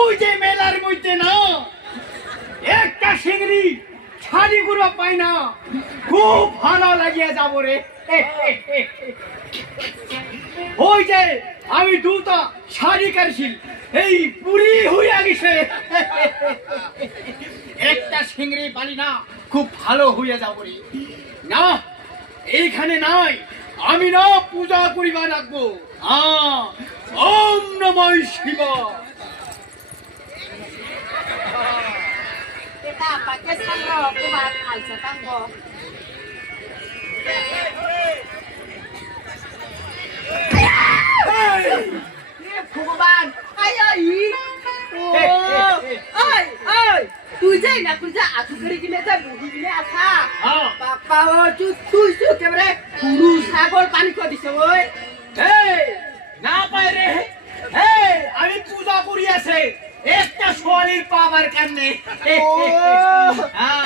ওই যে মেলার মধ্যে না একটা শিঙড়ি ছাড়ি গুলো পাই না, খুব ভালো লাগিয়ে যাব রে। ওই যে আমি দুটা শাড়ি কারছিল, এই পুরি হইয়া গেছে। একটা শিঙড়ি পালি না, খুব ভালো হইয়া যাব রে। না এইখানে নাই, আমি না পূজা করিবা লাগবো। ওম নমঃ শিবায়। Kita pakai sandal, buat alsa tanggo. Ini bukan, ayo ini. Oi, tujuh nak kerja, aku kerja gini aja, budi gini apa? Papa, tujuh kemana? Guru sagor panik kau disebut. না পায় রে, আমি পূজা করিয়াছে একটা শরীর পাবার কারণে।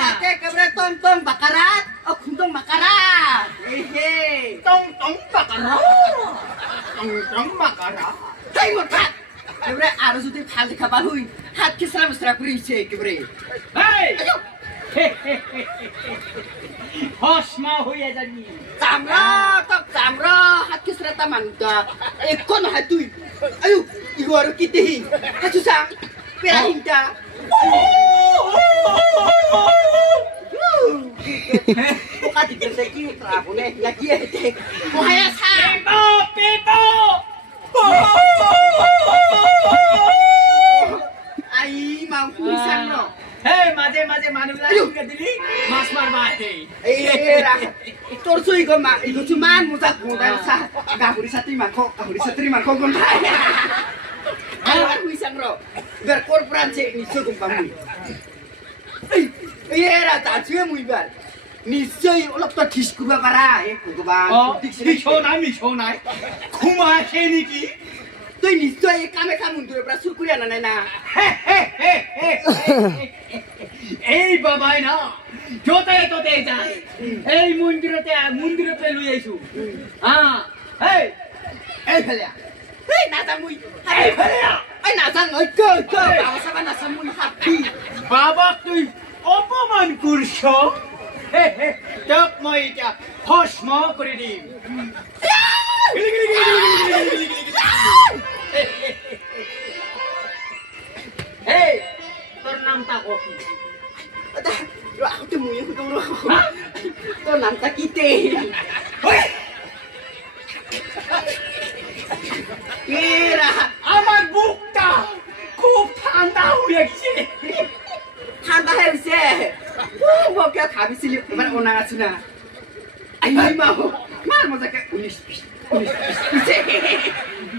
Kakek kemana tong bakarat, oh kuntong bakarat. টং টং বাকারা, টং টং বাকারা। Tay mo kat. Kemana harus udah hal dikabaluin. Hat kisah mesra kurise kemana. Ayo, ভস্মা হইয়া যাবি। Tamra, hat kisah taman da. Kon hatui. Ayo, igo aru kitihin. Hasusang, perahin da. Bukan diberseki trabune lagi ete. Mohaya sa. Pepo. Ai mau kuisan no. মাঝে মাঝে মানুষরা ঢুকে দিলি মাছ মারবা। Era. Torso igo ma, igo cuman musa kudan sa. Gahuri satri mako kontai. Ayo kuisan ro. Biar korporan cek niso kumpamu. Era ta cue mu ibar. নিশ্চয়ই অলপটা ঠিক করবা পারা ভগবান। মিশো নাই ঘুমা আসে নাকি? তুই নিশ্চয় এই কামে কাম মন্দিরের পর শুরু করি আনা নাই না? এই বাবাই না যতে ততে যায়, এই মন্দিরতে লই আইছু। এই ফেলিয়া এই নাজা মুই এই ফেলিয়া এই নাজা নই কই বাবা সাবা নাজা মুই হাতি বাবা তুই অপমান করছ। তোক মই এটা ভস্ম করে দিম। তোর নামটা কি? aku tuh muya ketemu tuh nanta kita kira আমার বুকটা খুব ঠান্ডা হয়ে গেছে। ঠান্ডা হয়েছে বকে খাবিছিলি এবার ওনা আছে না আই মাও মার মজাকে 19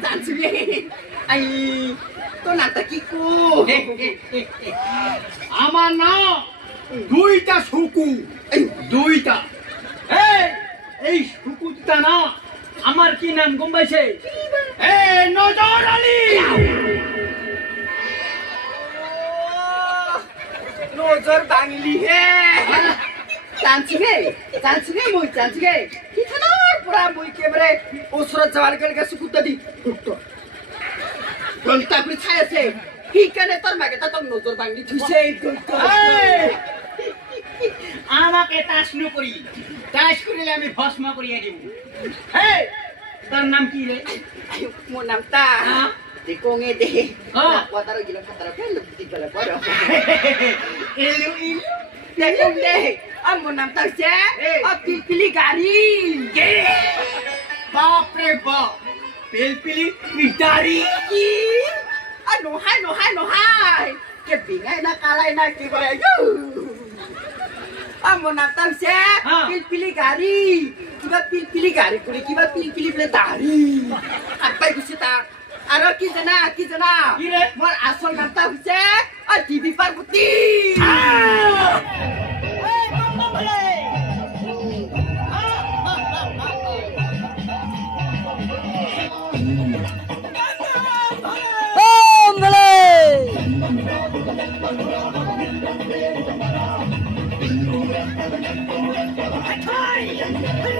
জানছিলি আই তো নাটা কি কো আমার না দুইটা শুকু, দুইটা। এই শুকুটা না আমার কি নাম গম্বাইছে? নজর আলী। নজর বাঙালি হে জানছিগে মই জানছিগে কিথানার পুরা মই কেবরে ওসরত যাওয়ার গেলে শুকুটা দি কুট্টো গলতা করে ছায়াছে কি কেনে তোর মাকে তো নজর বাঙালি থুইছে আমাকে টাস করিলে আমি ভস্ম করিয়া দিব। তোর নাম কি রে? মোর নাম তা Dikongnya deh, kuataro gila kataro pelu tigala poro. Ilu, Dekong deh, amo nam tasya, pilih gari. Bapre bap, pilih gari. No hai. Kebingai nak kalai nak kibaya yo. Amo nam tasya, pilih gari. Kiba pilih gari, kiba pilih dari. Apa itu sih tak? Aro কি জানা কি রে? মোর আসল নামটা হইছে দিবি Parvati. Hey!